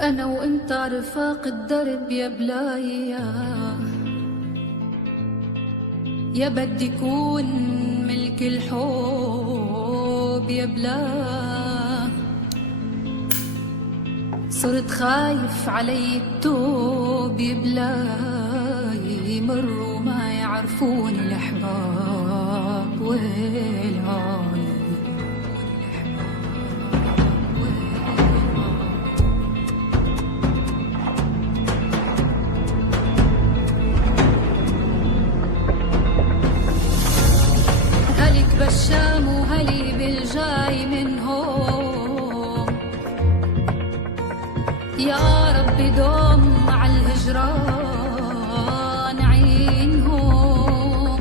أنا وأنت رفاق الدرب يا بلايا، يا بدي كون ملك الحب يا بلاه. صرت خايف علي التوب يا بلاي، يمروا ما يعرفوني الأحباب والهاي. هلك بالشام وهلي بالجاي من هون، يا رب دوم على الهجران عينهم.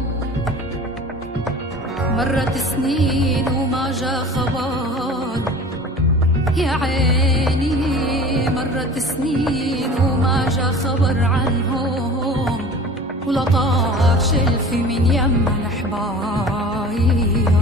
مرت سنين وما جا خبر يا عيني، مرت سنين وما جا خبر عنهم، ولا طار شلفي من يم الأحبايب.